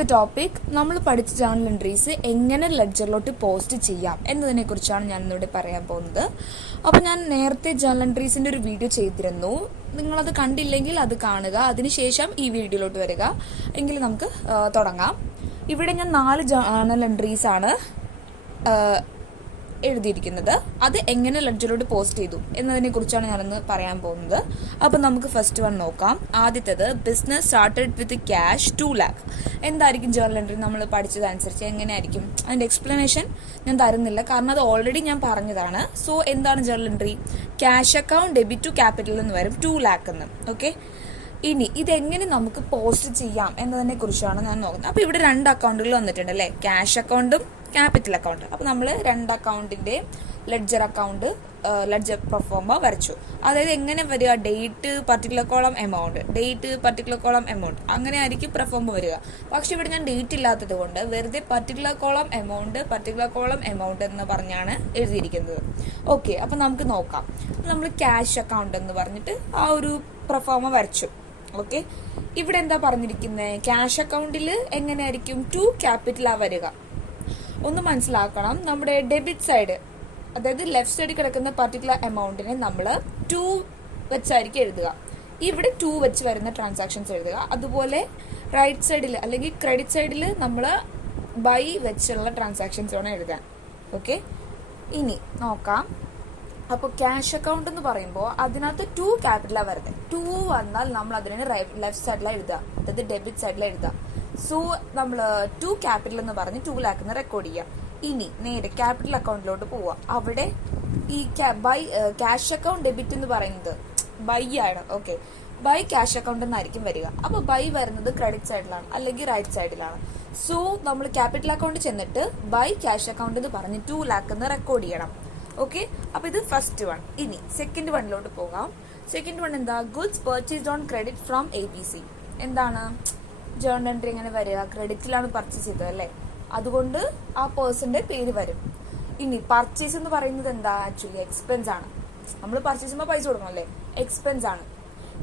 ഇന്നത്തെ ടോപ്പിക് നമ്മൾ പഠിച്ച ജേർണൽ എൻട്രീസ് എങ്ങനെ ലെഡ്ജറിലോട്ട് പോസ്റ്റ് ചെയ്യാം എന്നതിനെ കുറിച്ചാണ് ഞാൻ ഇന്നിവിടെ പറയാൻ പോകുന്നത്. അപ്പോൾ ഞാൻ നേരത്തെ ജേർണൽ എൻട്രീസിന്റെ ഒരു വീഡിയോ ചെയ്തിരുന്നു. നിങ്ങളത് കണ്ടില്ലെങ്കിൽ അത് കാണുക, അതിനുശേഷം ഈ വീഡിയോയിലോട്ട് വരിക. എങ്കിൽ നമുക്ക് തുടങ്ങാം. ഇവിടെ ഞാൻ 4 ജേർണൽ എൻട്രീസ് ആണ് എഴുതിയിരിക്കുന്നത്. അത് എങ്ങനെ ലെഡ്ജറിലോട്ട് പോസ്റ്റ് ചെയ്തു എന്നതിനെ കുറിച്ചാണ് ഞാനിന്ന് പറയാൻ പോകുന്നത്. അപ്പൊ നമുക്ക് ഫസ്റ്റ് വൺ നോക്കാം. ആദ്യത്തേത് business started with cash 2 lakh. എന്തായിരിക്കും ജേർണൽ എൻട്രി? നമ്മൾ പഠിച്ചതനുസരിച്ച് എങ്ങനെയായിരിക്കും അതിന്റെ എക്സ്പ്ലനേഷൻ ഞാൻ തരുന്നില്ല, കാരണം അത് ഓൾറെഡി ഞാൻ പറഞ്ഞതാണ്. സോ എന്താണ് journal entry? Cash account debit to capital എന്ന് വരും 2 lakh എന്ന്. ഓക്കെ, ഇനി ഇതെങ്ങനെ നമുക്ക് പോസ്റ്റ് ചെയ്യാം എന്നതിനെ കുറിച്ചാണ് ഞാൻ നോക്കുന്നത്. അപ്പൊ ഇവിടെ 2 അക്കൗണ്ടുകൾ വന്നിട്ടുണ്ട് അല്ലെ, ക്യാഷ് അക്കൗണ്ടും ക്യാപിറ്റൽ അക്കൗണ്ട്. അപ്പൊ നമ്മൾ 2 അക്കൗണ്ടിന്റെ ലെഡ്ജർ അക്കൗണ്ട്, ലെഡ്ജർ പെർഫോമ വരച്ചു. അതായത് എങ്ങനെ വരിക? Date particular column amount, date particular column amount, അങ്ങനെ ആയിരിക്കും പെർഫോമ വരിക. പക്ഷെ ഇവിടെ ഞാൻ ഡേറ്റ് ഇല്ലാത്തത് കൊണ്ട് വെറുതെ പർട്ടിക്കുലർ കോളം എമൗണ്ട് എന്ന് പറഞ്ഞാണ് എഴുതിയിരിക്കുന്നത്. ഓക്കെ, അപ്പൊ നമുക്ക് നോക്കാം. നമ്മൾ ക്യാഷ് അക്കൗണ്ട് എന്ന് പറഞ്ഞിട്ട് ആ ഒരു പെർഫോമ വരച്ചു. ഓക്കെ, ഇവിടെ എന്താ പറഞ്ഞിരിക്കുന്നത്? ക്യാഷ് അക്കൗണ്ടിൽ എങ്ങനെയായിരിക്കും 2 ക്യാപിറ്റലാ വരിക. ഒന്ന് മനസ്സിലാക്കണം, നമ്മുടെ ഡെബിറ്റ് സൈഡ്, അതായത് ലെഫ്റ്റ് സൈഡിൽ കിടക്കുന്ന പർട്ടിക്കുലർ എമൗണ്ടിനെ നമ്മൾ 2 വെച്ചായിരിക്കും എഴുതുക. ഇവിടെ 2 വെച്ച് വരുന്ന ട്രാൻസാക്ഷൻസ് എഴുതുക. അതുപോലെ റൈറ്റ് സൈഡിൽ അല്ലെങ്കിൽ ക്രെഡിറ്റ് സൈഡിൽ നമ്മൾ ബൈ വെച്ചുള്ള ട്രാൻസാക്ഷൻസ് വേണം എഴുതാൻ. ഓക്കെ, ഇനി നോക്കാം. അപ്പോൾ ക്യാഷ് അക്കൗണ്ട് എന്ന് പറയുമ്പോൾ അതിനകത്ത് 2 ക്യാപിറ്റലാണ് വരുന്നത്. 2 വന്നാൽ നമ്മൾ അതിനെ ലെഫ്റ്റ് സൈഡിലാണ് എഴുതുക, അതായത് ഡെബിറ്റ് സൈഡിലാണ് എഴുതുക. സോ നമ്മൾ 2 ക്യാപിറ്റൽ എന്ന് പറഞ്ഞ് 2 lakh എന്ന് റെക്കോർഡ് ചെയ്യാം. ഇനി നേരെ ക്യാപിറ്റൽ അക്കൗണ്ടിലോട്ട് പോവാം. അവിടെ ഈ ക്യാഷ് അക്കൗണ്ട് ഡെബിറ്റ് എന്ന് പറയുന്നത് ബൈ ആണ്. ഓക്കെ, ബൈ ക്യാഷ് അക്കൗണ്ട് എന്നായിരിക്കും വരിക. അപ്പൊ ബൈ വരുന്നത് ക്രെഡിറ്റ് സൈഡിലാണ് അല്ലെങ്കിൽ റൈറ്റ് സൈഡിലാണ്. സോ നമ്മൾ ക്യാപിറ്റൽ അക്കൗണ്ട് ചെന്നിട്ട് ബൈ ക്യാഷ് അക്കൗണ്ട് എന്ന് പറഞ്ഞ് 2 lakh എന്ന് റെക്കോർഡ് ചെയ്യണം. ഓക്കെ, അപ്പൊ ഇത് ഫസ്റ്റ് വൺ. ഇനി സെക്കൻഡ് വണ്ണിലോട്ട് പോകാം. സെക്കൻഡ് വൺ എന്താ? Goods purchased on credit from ABC. എന്താണ് ജേർണൽ എൻട്രി എങ്ങനെ വരിക? ക്രെഡിറ്റിലാണ് പർച്ചേസ് ചെയ്തത് അല്ലേ, അതുകൊണ്ട് ആ പേഴ്സന്റെ പേര് വരും. ഇനി പർച്ചേസ് എന്ന് പറയുന്നത് എന്താ? ആക്ച്വലി എക്സ്പെൻസ് ആണ്. നമ്മൾ പർച്ചേസ് ചെയ്യുമ്പോൾ പൈസ കൊടുക്കണം അല്ലേ, എക്സ്പെൻസ് ആണ്.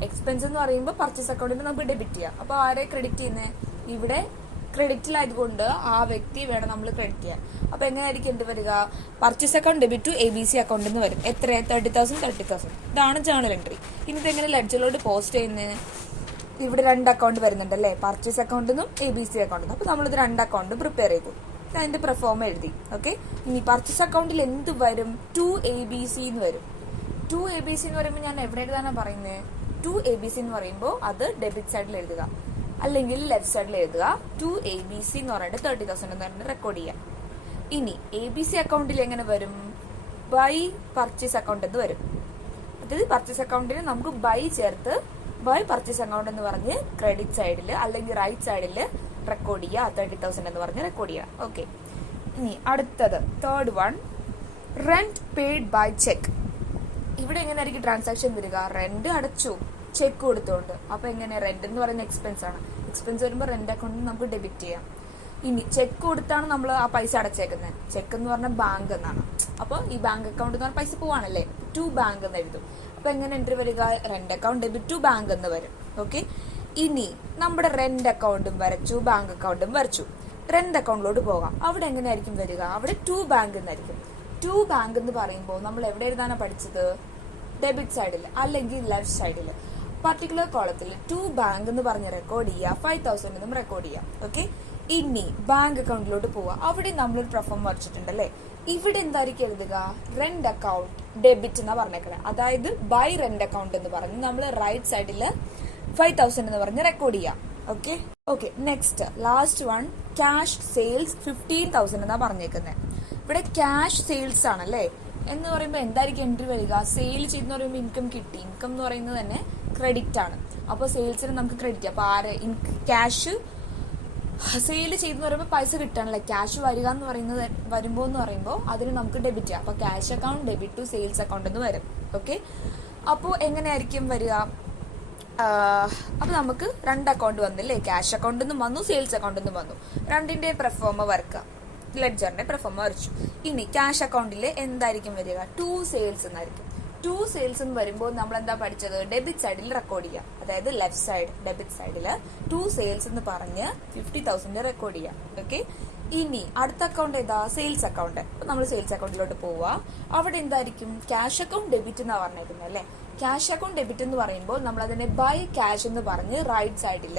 എക്സ്പെൻസ് എന്ന് പറയുമ്പോൾ പർച്ചേസ് അക്കൗണ്ടിൽ നമുക്ക് ഡെബിറ്റ് ചെയ്യാം. അപ്പൊ ആരെ ക്രെഡിറ്റ് ചെയ്യുന്നത്? ഇവിടെ ക്രെഡിറ്റിലായതുകൊണ്ട് ആ വ്യക്തി വേണം നമ്മൾ ക്രെഡിറ്റ് ചെയ്യാൻ. അപ്പൊ എങ്ങനെയായിരിക്കും എന്ത് വരിക? Purchase account debit to ABC account എന്ന് വരും. എത്ര? 30,000. ഇതാണ് ജേർണൽ എൻട്രി. ഇനി ഇതെങ്ങനെ ലെഡ്ജറിലോട്ട് പോസ്റ്റ് ചെയ്യുന്നത്? ഇവിടെ 2 അക്കൗണ്ട് വരുന്നുണ്ട് അല്ലേ, പർച്ചേസ് അക്കൗണ്ടിനും ABC അക്കൗണ്ടിനും. അപ്പൊ നമ്മളിത് 2 അക്കൗണ്ട് പ്രിപ്പയർ ചെയ്തു, അതിന്റെ പെർഫോമ എഴുതി. ഓക്കെ, ഇനി പർച്ചേസ് അക്കൗണ്ടിൽ എന്ത് വരും? 2ABC എന്ന് വരും. 2ABC എന്ന് പറയുമ്പോൾ ഞാൻ എവിടെ എഴുതാനാ പറയുന്നത്? 2ABC എന്ന് പറയുമ്പോൾ അത് ഡെബിറ്റ് സൈഡിൽ എഴുതുക അല്ലെങ്കിൽ ലെഫ്റ്റ് സൈഡിൽ എഴുതുക. 2ABC എന്ന് പറഞ്ഞിട്ട് 30,000 എന്ന് പറഞ്ഞിട്ട് റെക്കോർഡ് ചെയ്യാം. ഇനി ABC അക്കൗണ്ടിൽ എങ്ങനെ വരും? ബൈ പർച്ചേസ് അക്കൗണ്ട് എന്ന് വരും. അതായത് പർച്ചേസ് അക്കൗണ്ടിന് നമുക്ക് ബൈ ചേർത്ത് ബൈ പർച്ചേസ് അക്കൗണ്ട് എന്ന് പറഞ്ഞ് ക്രെഡിറ്റ് സൈഡിൽ അല്ലെങ്കിൽ റൈറ്റ് സൈഡിൽ റെക്കോർഡ് ചെയ്യുക. 30,000 എന്ന് പറഞ്ഞ് റെക്കോർഡ് ചെയ്യാം. ഓക്കെ, ഇനി അടുത്തത് third one, rent paid by cheque. ഇവിടെ എങ്ങനെയായിരിക്കും ട്രാൻസാക്ഷൻ വരിക? റെന്റ് അടച്ചു, ചെക്ക് കൊടുത്തോണ്ട്. അപ്പൊ എങ്ങനെ? റെന്റ് എന്ന് പറയുന്ന എക്സ്പെൻസ് ആണ്. എക്സ്പെൻസ് വരുമ്പോൾ റെന്റ് അക്കൗണ്ടിൽ നമുക്ക് ഡെബിറ്റ് ചെയ്യാം. ഇനി ചെക്ക് കൊടുത്താണ് നമ്മൾ ആ പൈസ അടച്ചേക്കുന്നത്. ചെക്ക് എന്ന് പറഞ്ഞാൽ ബാങ്ക് എന്നാണ്. അപ്പൊ ഈ ബാങ്ക് അക്കൗണ്ട് എന്ന് പറഞ്ഞാൽ പൈസ പോവാണല്ലേ, ടു ബാങ്ക് എന്ന് എഴുതും. അപ്പൊ എങ്ങനെ എൻട്രി വരിക? Rent account debit to bank എന്ന് വരും. ഓക്കെ, ഇനി നമ്മുടെ റെന്റ് അക്കൗണ്ടും വരച്ചു, ബാങ്ക് അക്കൗണ്ടും വരച്ചു. റെന്റ് അക്കൗണ്ടിലോട്ട് പോകാം. അവിടെ എങ്ങനെയായിരിക്കും വരിക? അവിടെ 2 ബാങ്ക് എന്നായിരിക്കും. 2 ബാങ്ക് എന്ന് പറയുമ്പോൾ നമ്മൾ എവിടെ എഴുതാനാണ് പഠിച്ചത്? ഡെബിറ്റ് സൈഡിൽ അല്ലെങ്കിൽ ലെഫ്റ്റ് സൈഡിൽ പർട്ടിക്കുലർ കോളത്തിൽ 2 ബാങ്ക് എന്ന് പറഞ്ഞ് റെക്കോർഡ് ചെയ്യുക. 5,000 എന്നും റെക്കോർഡ് ചെയ്യാം. ഓക്കെ, ഇനി ബാങ്ക് അക്കൗണ്ടിലോട്ട് പോവുക. അവിടെ നമ്മളൊരു പെർഫോം വരച്ചിട്ടുണ്ടല്ലേ. ഇവിടെ എന്തായിരിക്കും എഴുതുക? റെന്റ് അക്കൗണ്ട് ഡെബിറ്റ് എന്നാ പറഞ്ഞേക്കുന്നത്. അതായത് ബൈ റെന്റ് അക്കൗണ്ട് എന്ന് പറഞ്ഞ് നമ്മൾ റൈറ്റ് സൈഡിൽ 5,000 എന്ന് പറഞ്ഞ് റെക്കോർഡ് ചെയ്യാം. Okay, okay, next last one, cash sales 15,000 എന്നാ പറഞ്ഞേക്കുന്നത്. ഇവിടെ ക്യാഷ് സെയിൽസ് ആണല്ലേ എന്ന് പറയുമ്പോൾ എന്തായിരിക്കും എൻട്രി വരിക? സെയിൽ ചെയ്തെന്ന് പറയുമ്പോൾ ഇൻകം കിട്ടി. ഇൻകം എന്ന് പറയുന്നത് തന്നെ ക്രെഡിറ്റ് ആണ്. അപ്പൊ സെയിൽസിന് നമുക്ക് ക്രെഡിറ്റ്. അപ്പൊ ക്യാഷ് സെയിൽ ചെയ്തെന്ന് പറയുമ്പോൾ പൈസ കിട്ടാനല്ലേ, ക്യാഷ് വരിക എന്ന് പറയുന്നത് വരുമ്പോൾ അതിന് നമുക്ക് ഡെബിറ്റ് ചെയ്യാം. അപ്പൊ cash account debit to sales account എന്ന് വരും. ഓക്കെ, അപ്പോൾ എങ്ങനെയായിരിക്കും വരിക? അപ്പൊ നമുക്ക് 2 അക്കൗണ്ട് വന്നില്ലേ, ക്യാഷ് അക്കൗണ്ട് നിന്നും വന്നു, സെയിൽസ് അക്കൗണ്ട് നിന്നും വന്നു. രണ്ടിന്റെ പെർഫോമ വരക്കുക, ലെഡ്ജറിന്റെ പെർഫോമ വരച്ചു. ഇനി ക്യാഷ് അക്കൗണ്ടിൽ എന്തായിരിക്കും വരിക? 2 സെയിൽസ് എന്നായിരിക്കും. ടു സെയിൽസ് എന്ന് വരുമ്പോൾ നമ്മൾ എന്താ പഠിച്ചത്, ഡെബിറ്റ് സൈഡിൽ റെക്കോർഡ് ചെയ്യാം. അതായത് ലെഫ്റ്റ് സൈഡ് ഡെബിറ്റ് സൈഡിൽ ടു സെയിൽസ് എന്ന് പറഞ്ഞ് 50,000 റെക്കോർഡ് ചെയ്യാം. ഓക്കെ, ഇനി അടുത്ത അക്കൗണ്ട് ഏതാ, സെയിൽസ് അക്കൗണ്ട്. അപ്പൊ നമ്മൾ സെയിൽസ് അക്കൗണ്ടിലോട്ട് പോവുക. അവിടെ എന്തായിരിക്കും, ക്യാഷ് അക്കൗണ്ട് ഡെബിറ്റ് എന്നാ പറഞ്ഞിരിക്കുന്നത് അല്ലെ. ക്യാഷ് അക്കൗണ്ട് ഡെബിറ്റ് എന്ന് പറയുമ്പോൾ നമ്മൾ അതിനെ ബൈ ക്യാഷ് എന്ന് പറഞ്ഞ് റൈറ്റ് സൈഡിൽ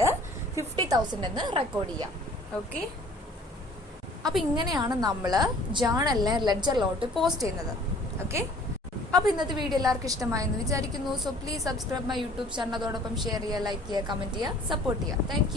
50,000 എന്ന് റെക്കോർഡ് ചെയ്യാം. ഓക്കെ, അപ്പൊ ഇങ്ങനെയാണ് നമ്മൾ ജേർണലിനെ ലെഡ്ജറിലോട്ട് പോസ്റ്റ് ചെയ്യുന്നത്. ഓക്കെ, അപ്പൊ ഇന്നത്തെ വീഡിയോ എല്ലാവർക്കും ഇഷ്ടമായെന്ന് വിചാരിക്കുന്നു. So please subscribe my YouTube channel. അതോടൊപ്പം ഷെയർ ചെയ്യുക, ലൈക്ക് ചെയ്യുക, കമന്റ് ചെയ്യുക, സപ്പോർട്ട് ചെയ്യുക. താങ്ക്